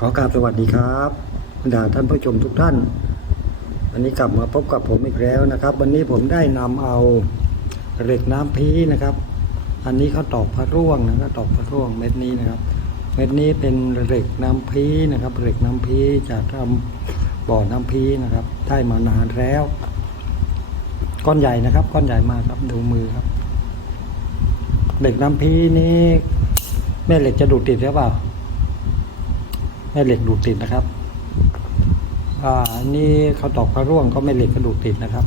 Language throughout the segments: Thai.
ขอกราบสวัสดีครับบรรดาท่านผู้ชมทุกท่านวันนี้กลับมาพบกับผมอีกแล้วนะครับ วันนี้ผมได้นำเอาเหล็กน้ำพีนะครับ อันนี้เขาตอกพระร่วงนะครับตอกพระร่วงเม็ดนี้นะครับ เม็ดนี้เป็นเหล็กน้ำพีนะครับเหล็กน้ำพีจากทำบ่อน้ำพีนะครับ ได้มานานแล้ว ก้อนใหญ่นะครับ ก้อนใหญ่มากครับดูมือครับเหล็กน้ำพีนี้แม่เหล็กจะดูดติดหรือเปล่า ม่เหล็กดูดติดนะครับ อ่านนี้เขาตอกพระร่วงก็แม่เหล็กก็ดูดติดนะครับ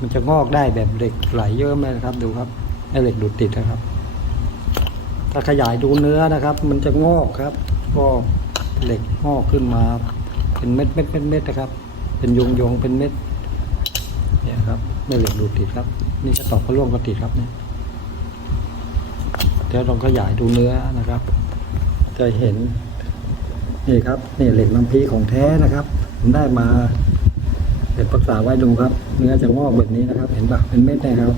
มันจะงอกได้แบบเหล็กไหลเยอะไหมนะครับ ดูครับแม่เหล็กดูดติดนะครับ ถ้าขยายดูเนื้อนะครับ มันจะงอกครับ ก็เหล็กงอกขึ้นมา เป็นเม็ดเม็ดเม็ดเม็ดนะครับ เป็นโยงยงเป็นเม็ด เนี่ยครับแม่เหล็กดูดติดครับ นี่ก็ตอกพระร่วงก็ติดครับเนี่ยเดี๋ยวลองขยายดูเนื้อนะครับ จะเห็น นี่ครับนี่เหล็กน้ำพีของแท้นะครับ ผมได้มาเก็บรักษาไว้ดูครับ เนื้อจะงอกแบบนี้นะครับ เห็นปะเป็นเม็ดนะครับ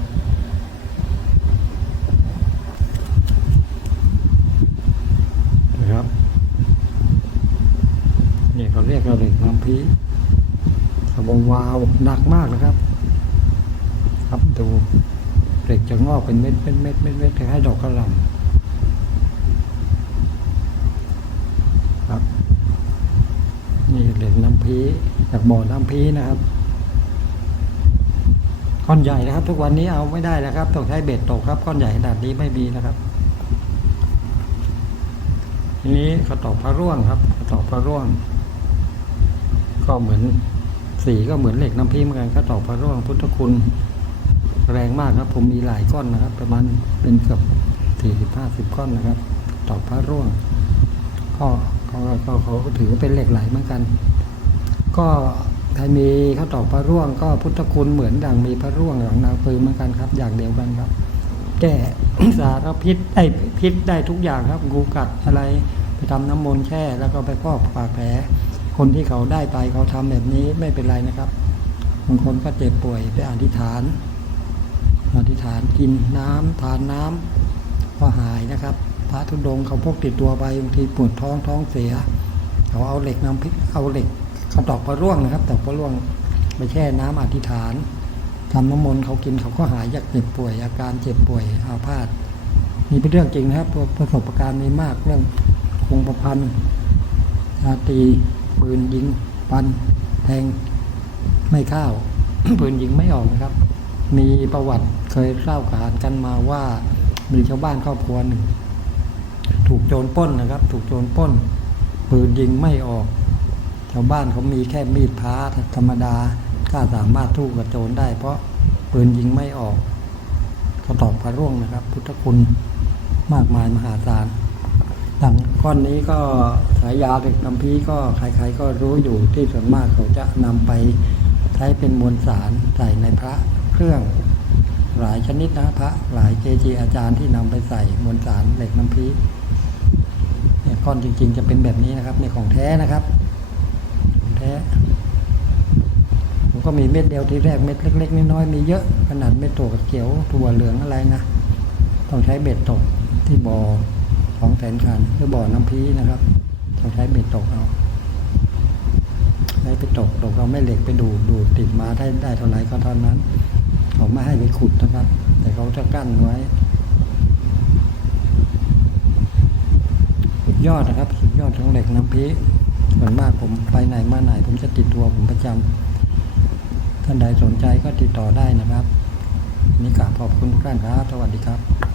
นะครับนี่เขาเรียกว่าเหล็กน้ำพีสบงวาวหนักมากนะครับ ครับดูเหล็กจะงอกเป็นเม็ดเม็ดเม็ดเม็ดเม็ดคล้ายดอกกระหล่ำครับ นี่เหล็กน้ำพี จากบ่อน้ำพีนะครับก้อนใหญ่นะครับ ทุกวันนี้เอาไม่ได้แล้วครับ ต้องใช้เบ็ดตกครับก้อนใหญ่ขนาดนี้ไม่มีนะครับทีนี้กระตอกพระร่วงครับกระตอกพระร่วง ก็เหมือนสีก็เหมือนเหล็กน้ำพีเหมือนกันกระตอกพระร่วงพุทธคุณแรงมากครับ ผมมีหลายก้อนนะครับ ประมาณเป็นเกือบสี่สิบห้าสิบก้อนนะครับตอกพระร่วงก็เขาเขาถือว่าเป็นเหล็กไหลเหมือนกัน ก็ใครมีข้าวตอกพระร่วง ก็พุทธคุณเหมือนดังมีพระร่วงหลังนางปืนเหมือนกันครับ อย่างเดียวกันครับ แก้สารพิษได้พิษได้ทุกอย่างครับงูกัดอะไรไปทำน้ำมนต์แช่แล้วก็ไปพอกปากแผล คนที่เขาได้ไปเขาทำแบบนี้ไม่เป็นไรนะครับบางคนก็เจ็บป่วยไปอธิษฐานอธิษฐานกินน้ำทานน้ำก็หายนะครับ พระธุดงค์เขาพกติดตัวไปบางทีปวดท้องท้องเสีย เขาเอาเหล็กน้ำพริกเอาเหล็ก เขาตอกพระร่วงนะครับตอกพระร่วงไปแช่น้ำอธิษฐานทำน้ำมนต์เขากินเขาก็หายจากเจ็บป่วย อาการเจ็บป่วยอาพาธนี่เป็นเรื่องจริงนะครับประสบการณ์มีมากเรื่องคงประพันธ์ชาตีปืนยิงปันแทงไม่เข้าปืนยิงไม่ออกนะครับ มีประวัติเคยเล่าขานกันมาว่ามีชาวบ้านครอบครัวหนึ่ง ถูกโจรป้นนะครับ ถูกโจรป้น ปืนยิงไม่ออกาวบ้านเขามีแค่มีดพาธรรมดาก็สามารถสู้กับโจรได้ เพราะปืนยิงไม่ออกเขาตอบพระร่วงนะครับ พุทธคุณมากมายมหาศาลดังก้อนนี้ก็สายยาเด็กนำพีก็ใครๆก็รู้อยู่ที่ส่วนมากเขาจะนำไปใช้เป็นมวลสารใส่ในพระเครื่องหลายชนิดนะพระหลายเจจีอาจารย์ที่นำไปใส่มวลสารเหล็กน้ำพีเนี่ยก้อนจริง ๆ จะเป็นแบบนี้นะครับในของแท้นะครับ ของแท้ ผม ก็มีเม็ดเดียวที่แรกเม็ดเล็กๆน้อยๆมีเยอะขนาดเม็ดโตกับเขียวตัวเหลืองอะไรนะต้องใช้เบ็ดตกที่บ่อของแสนขันหรือบ่อน้ำพีนะครับต้องใช้เบ็ดตกเอาใช้ไปตกตกเอาแม่เหล็กไปดูดดูดติดมาได้ได้เท่าไหร่ก็เท่านั้นเขาไม่ให้ไปขุดนะครับ แต่เขาจะกั้นไว้สุดยอดนะครับ สุดยอดของเหล็กน้ำพีส่วนมากผมไปไหนมาไหน ผมจะติดตัวผมประจำ ท่านใดสนใจก็ติดต่อได้นะครับนี่กราบขอบคุณทุกท่านครับ สวัสดีครับ